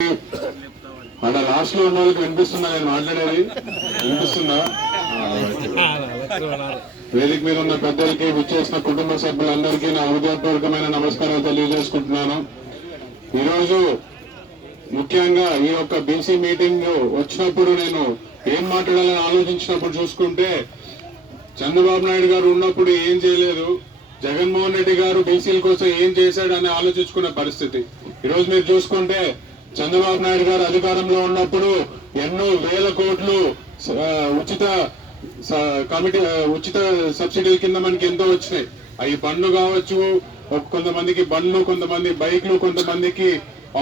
అక్కడ లాస్ట్లో ఉన్న వాళ్ళకి వినిపిస్తుందా? నేను మాట్లాడేది? వినిపిస్తుందా? ఆ, వేదిక మీద ఉన్న పెద్దలకి విచ్చేసిన కుటుంబ సభ్యులందరికీ నా హృదయపూర్వకమైన నమస్కారాలు తెలియజేసుకుంటున్నాను. ఈరోజు ముఖ్యంగా ఈ యొక్క బీసీ మీటింగ్ వచ్చినప్పుడు నేను ఏం మాట్లాడాలని ఆలోచించినప్పుడు చూసుకుంటే చంద్రబాబు నాయుడు గారు ఉన్నప్పుడు ఏం చేయలేదు. జగన్మోహన్ రెడ్డి గారు బీసీల కోసం ఏం చేశాడు అని ఆలోచించుకునే పరిస్థితి. ఈరోజు మీరు చూసుకుంటే చంద్రబాబు నాయుడు గారు అధికారంలో ఉన్నప్పుడు ఎన్నో వేల కోట్లు ఉచిత కమిటీ ఉచిత సబ్సిడీల కింద మనకి ఎంతో వచ్చినాయి. అవి బండ్లు కావచ్చు కొంతమందికి బండ్లు కొంతమంది బైక్లు కొంతమందికి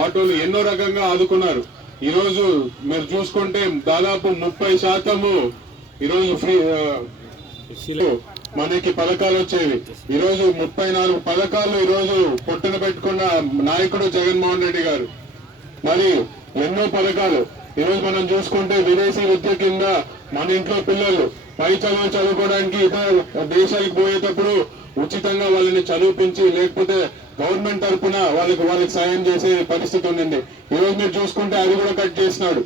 ఆటోలు ఎన్నో రకంగా ఆదుకున్నారు. ఈరోజు మీరు చూసుకుంటే దాదాపు ముప్పై శాతము ఈరోజు ఫ్రీ మనకి పథకాలు వచ్చేవి. ఈ రోజు ముప్పై నాలుగు పథకాలు ఈ రోజు పొట్టున పెట్టుకున్న నాయకుడు జగన్మోహన్ రెడ్డి గారు. మరియు ఎన్నో పథకాలు. ఈ రోజు మనం చూసుకుంటే విదేశీ విద్య కింద మన ఇంట్లో పిల్లలు పై చదువు చదువుకోవడానికి ఇతర దేశాలకు పోయేటప్పుడు ఉచితంగా వాళ్ళని చదివించి లేకపోతే గవర్నమెంట్ తరఫున వాళ్ళకి వాళ్ళకి సాయం చేసే పరిస్థితి ఉండింది. ఈరోజు మీరు చూసుకుంటే అది కూడా కట్ చేసినాడు.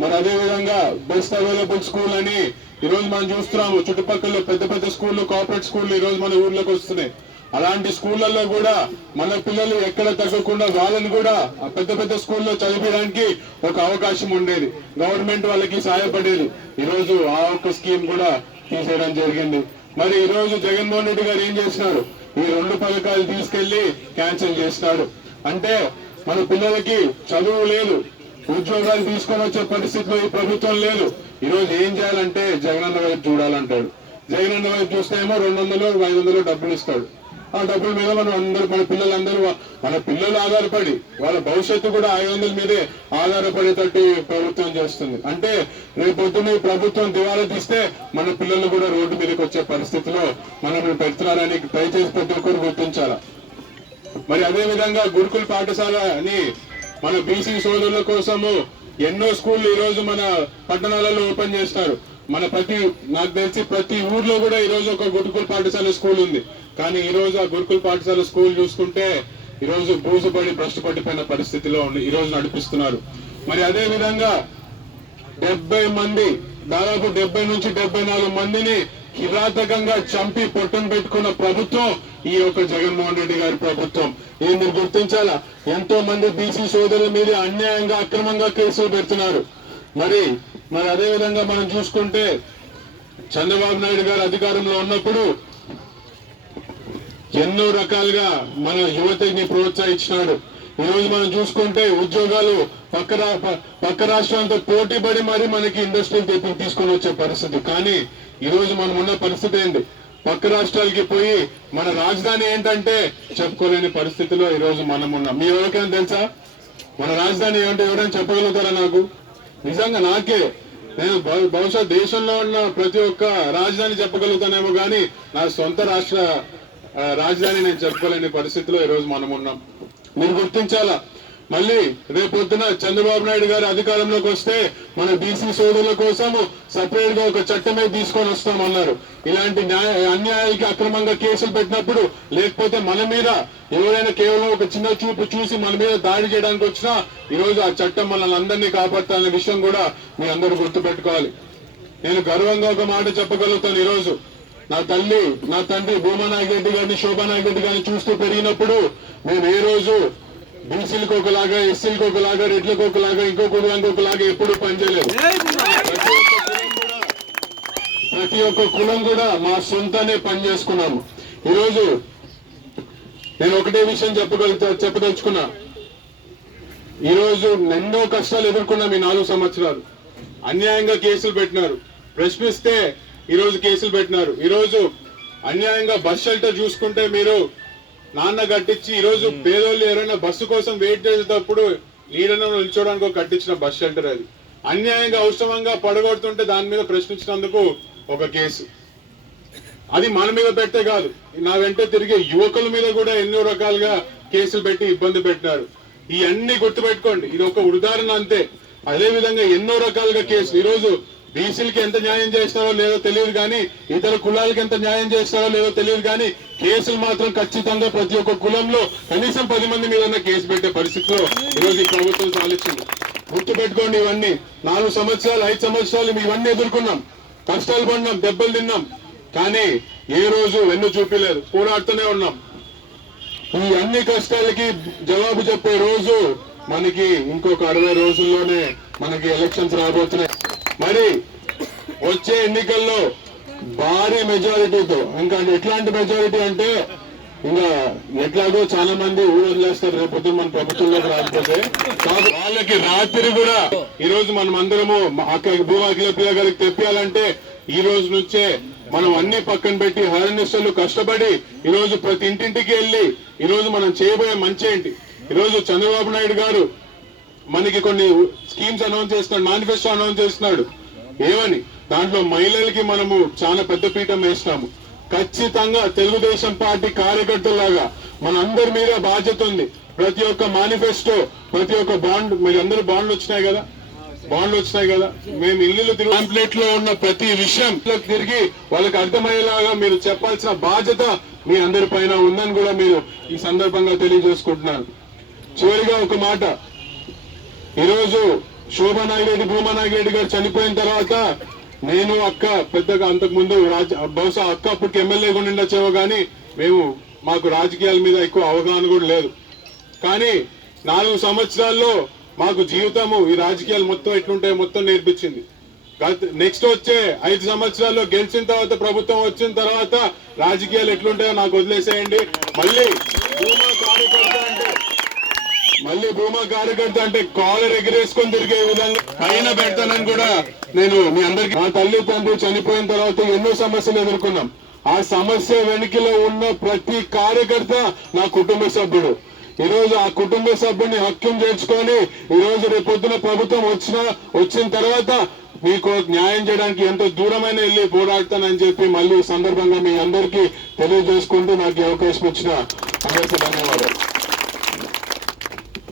మరి అదే విధంగా బెస్ట్ అవైలబుల్ స్కూల్ అని ఈరోజు మనం చూస్తున్నాము. చుట్టుపక్కల పెద్ద పెద్ద స్కూళ్ళు కార్పొరేట్ స్కూళ్ళు ఈ రోజు మన ఊర్లోకి వస్తున్నాయి. అలాంటి స్కూళ్ళల్లో కూడా మన పిల్లలు ఎక్కడ తగ్గకుండా వాళ్ళని కూడా పెద్ద పెద్ద స్కూల్లో చదివించడానికి ఒక అవకాశం ఉండేది. గవర్నమెంట్ వాళ్ళకి సహాయపడేది. ఈరోజు ఆ ఒక్క స్కీమ్ కూడా తీసేయడం జరిగింది. మరి ఈరోజు జగన్మోహన్ రెడ్డి గారు ఏం చేసినారు? ఈ రెండు పథకాలు తీసుకెళ్ళి క్యాన్సిల్ చేసినాడు అంటే మన పిల్లలకి చదువు లేదు. ఉద్యోగాలు తీసుకొని వచ్చే పరిస్థితిలో ఈ ప్రభుత్వం లేదు. ఈరోజు ఏం చేయాలంటే జగనన్న వైపు చూడాలంటాడు. జగనన్న వైపు చూస్తే ఏమో రెండు వందలు ఐదు వందలు డబ్బులు ఇస్తాడు. ఆ డబ్బుల మీద మనం అందరూ మన పిల్లలందరూ మన పిల్లలు ఆధారపడి వాళ్ళ భవిష్యత్తు కూడా ఐదు వందల మీదే ఆధారపడేటట్టు ప్రభుత్వం చేస్తుంది. అంటే రేపు పొద్దున్న ప్రభుత్వం దివాలా తీస్తే మన పిల్లలు కూడా రోడ్డు మీదకి వచ్చే పరిస్థితిలో మనం పెడుతున్నారని దయచేసి ప్రతి ఒక్కరు గుర్తించాలా? మరి అదే విధంగా గురుకుల పాఠశాల అని మన బీసీ సోదరుల కోసము ఎన్నో స్కూళ్ళు ఈ రోజు మన పట్టణాలలో ఓపెన్ చేస్తారు. మన ప్రతి నాకు తెలిసి ప్రతి ఊర్లో కూడా ఈ రోజు ఒక గురుకుల పాఠశాల స్కూల్ ఉంది. కానీ ఈ రోజు ఆ గురుకుల పాఠశాల స్కూల్ చూసుకుంటే ఈ రోజు బూజుపడి భ్రష్టుపడిపోయిన పరిస్థితిలో ఉంది ఈ రోజు నడిపిస్తున్నారు. మరి అదే విధంగా డెబ్బై మంది దాదాపు డెబ్బై నుంచి డెబ్బై నాలుగు మందిని కిరాతకంగా చంపి పొట్టను పెట్టుకున్న ప్రభుత్వం ఈ యొక్క జగన్మోహన్ రెడ్డి గారి ప్రభుత్వం. ఇది మీరు గుర్తించాలా? ఎంతో మంది బీసీ సోదరుల మీద అన్యాయంగా అక్రమంగా కేసులు పెడుతున్నారు. మరి మరి అదే విధంగా మనం చూసుకుంటే చంద్రబాబు నాయుడు గారు అధికారంలో ఉన్నప్పుడు ఎన్నో రకాలుగా మన యువతని ప్రోత్సహించినాడు. ఈ రోజు మనం చూసుకుంటే ఉద్యోగాలు పక్క పక్క రాష్ట్రాలతో పోటీ పడి మరి మనకి ఇండస్ట్రీలు తెప్పి తీసుకొని వచ్చే పరిస్థితి. కానీ ఈ రోజు మనం ఉన్న పరిస్థితి ఏంటి పక్క రాష్ట్రాలకి పోయి మన రాజధాని ఏంటంటే చెప్పుకోలేని పరిస్థితిలో ఈ రోజు మనం ఉన్నాం. మీ ఎవరికైనా తెలుసా? మన రాజధాని ఏమంటే ఎవరైనా చెప్పగలుగుతారా నాకు? నిజంగా నాకే. నేను బహుశా దేశంలో ఉన్న ప్రతి ఒక్క రాజధాని చెప్పగలుగుతానేమో కానీ నా సొంత రాష్ట్ర రాజధాని నేను చెప్పుకోలేని పరిస్థితిలో ఈ రోజు మనం ఉన్నాం. మీరు గుర్తించాలా? మళ్ళీ రేపొద్దున చంద్రబాబు నాయుడు గారు అధికారంలోకి వస్తే మన బీసీ సోదరుల కోసం సపరేట్గా ఒక చట్టమే తీసుకొని వస్తామన్నారు. ఇలాంటి న్యాయ అన్యాయాలకి అక్రమంగా కేసులు పెట్టినప్పుడు లేకపోతే మన మీద ఎవరైనా కేవలం ఒక చిన్న చూపు చూసి మన మీద దాడి చేయడానికి వచ్చినా ఈ రోజు ఆ చట్టం మనల్ని అందరినీ కాపాడుతాలనే విషయం కూడా మీ అందరూ గుర్తుపెట్టుకోవాలి. నేను గర్వంగా ఒక మాట చెప్పగలుగుతాను ఈ రోజు నా తల్లి నా తండ్రి భూమానాయక్ రెడ్డి గారిని శోభానాయక్ రెడ్డి గారిని చూస్తూ పెరిగినప్పుడు మేము ఏ రోజు బీసీలకు ఒకలాగా ఎస్సీలకు ఒకలాగా రెడ్లకు ఒకలాగా ఇంకో కులానికి ఒకలాగా ఎప్పుడు పనిచేయలేదు. ప్రతి ఒక్క కులం కూడా ప్రతి ఒక్క కులం కూడా మా సొంతనే పనిచేసుకున్నాము. ఈరోజు నేను ఒకటే విషయం చెప్పగలుగుతా చెప్పదలుచుకున్నా. ఈరోజు ఎన్నో కష్టాలు ఎదుర్కొన్నాం ఈ నాలుగు సంవత్సరాలు. అన్యాయంగా కేసులు పెట్టినారు. ప్రశ్నిస్తే ఈ రోజు కేసులు పెట్టినారు. ఈ రోజు అన్యాయంగా బస్ షెల్టర్ చూసుకుంటే మీరు నాన్న కట్టించి ఈ రోజు పేదోళ్ళు ఎవరైనా బస్సు కోసం వెయిట్ చేసేటప్పుడు నీడను నిల్చోడానికి కట్టించిన బస్ షెల్టర్ అది. అన్యాయంగా అవసరంగా పడగొడుతుంటే దాని మీద ప్రశ్నించినందుకు ఒక కేసు. అది మన మీద పెడితే కాదు. నా వెంట తిరిగే యువకుల మీద కూడా ఎన్నో రకాలుగా కేసులు పెట్టి ఇబ్బంది పెట్టినారు. ఈ అన్ని గుర్తుపెట్టుకోండి. ఇది ఒక ఉదాహరణ అంతే. అదే విధంగా ఎన్నో రకాలుగా కేసులు. ఈ రోజు బీసీలకి ఎంత న్యాయం చేస్తారో లేదో తెలియదు కానీ ఇతర కులాలకి ఎంత న్యాయం చేస్తారో లేదో తెలియదు కానీ కేసులు మాత్రం ఖచ్చితంగా ప్రతి ఒక్క కులంలో కనీసం పది మంది మీద కేసు పెట్టే పరిస్థితిలో ఈరోజు ఈ ప్రభుత్వం సాధించింది. గుర్తు పెట్టుకోండి ఇవన్నీ. నాలుగు సంవత్సరాలు ఐదు సంవత్సరాలు ఇవన్నీ ఎదుర్కొన్నాం. కష్టాలు పడినాం దెబ్బలు తిన్నాం. కానీ ఏ రోజు వెన్ను చూపిలేదు పోరాడుతూనే ఉన్నాం. ఈ అన్ని కష్టాలకి జవాబు చెప్పే రోజు మనకి ఇంకొక అరవై రోజుల్లోనే మనకి ఎలక్షన్స్ రాబోతున్నాయి. కానీ వచ్చే ఎన్నికల్లో భారీ మెజారిటీతో ఇంకా ఎట్లాంటి మెజారిటీ అంటే ఇంకా ఎట్లాగో చాలా మంది ఊరు వదిలేస్తారు రేపొద్దు మన ప్రభుత్వంలోకి రాకపోతే. కాదు వాళ్ళకి రాత్రి కూడా ఈ రోజు మనం అందరము అక్క భూమా అఖిలప్రియ గారికి తెప్పియాలంటే ఈ రోజు నుంచే మనం అన్ని పక్కన పెట్టి హరణిస్తులు కష్టపడి ఈ రోజు ప్రతి ఇంటింటికి వెళ్ళి ఈ రోజు మనం చేయబోయే మంచి ఏంటి? ఈ రోజు చంద్రబాబు నాయుడు గారు మనకి కొన్ని స్కీమ్స్ అనౌన్స్ చేస్తున్నాడు మేనిఫెస్టో అనౌన్స్ చేస్తున్నాడు. ఏమని? దాంట్లో మహిళలకి మనము చాలా పెద్ద పీఠం వేసినాము. ఖచ్చితంగా తెలుగుదేశం పార్టీ కార్యకర్తలాగా మన అందరి మీద బాధ్యత ఉంది. ప్రతి ఒక్క మేనిఫెస్టో ప్రతి ఒక్క బాండ్ మీరు అందరూ బాండ్లు వచ్చినాయి కదా? బాండ్లు వచ్చినాయి కదా? మేము ఇల్లు పాంప్లెట్లో ఉన్న ప్రతి విషయం తిరిగి వాళ్ళకి అర్థమయ్యేలాగా మీరు చెప్పాల్సిన బాధ్యత మీ అందరి పైన ఉందని కూడా మీరు ఈ సందర్భంగా తెలియజేసుకుంటున్నారు చివరిగా ఒక మాట. ఈరోజు శోభా నాగిరెడ్డి భూమా గారు చనిపోయిన తర్వాత నేను అక్క పెద్దగా అంతకు ముందు రాజ బహుశా అక్క అప్పటికి ఎమ్మెల్యే కూడా ఉండొచ్చేవో కానీ మేము మాకు రాజకీయాల మీద ఎక్కువ అవగాహన కూడా లేదు. కానీ నాలుగు సంవత్సరాల్లో మాకు జీవితము ఈ రాజకీయాలు మొత్తం ఎట్లుంటాయో మొత్తం నేర్పించింది. నెక్స్ట్ వచ్చే ఐదు సంవత్సరాల్లో గెలిచిన తర్వాత ప్రభుత్వం వచ్చిన తర్వాత రాజకీయాలు ఎట్లుంటాయో నాకు వదిలేసేయండి. మళ్ళీ మళ్ళీ భూమా కార్యకర్త అంటే కాలర్ ఎగిరేసుకొని తిరిగే విధంగా పైన పెడతానని కూడా నేను మీ అందరికి మా తల్లి తండ్రి చనిపోయిన తర్వాత ఎన్నో సమస్యలు ఎదుర్కొన్నాం. ఆ సమస్య వెనుకలో ఉన్న ప్రతి కార్యకర్త నా కుటుంబ సభ్యుడు. ఈ రోజు ఆ కుటుంబ సభ్యుని హక్యం చేర్చుకొని ఈ రోజు రేపొద్దున ప్రభుత్వం వచ్చిన వచ్చిన తర్వాత మీకు న్యాయం చేయడానికి ఎంతో దూరమైన వెళ్ళి పోరాడతానని చెప్పి మళ్ళీ సందర్భంగా మీ అందరికీ తెలియజేసుకుంటూ నాకు అవకాశం ఇచ్చిన అందరికీ ధన్యవాదాలు.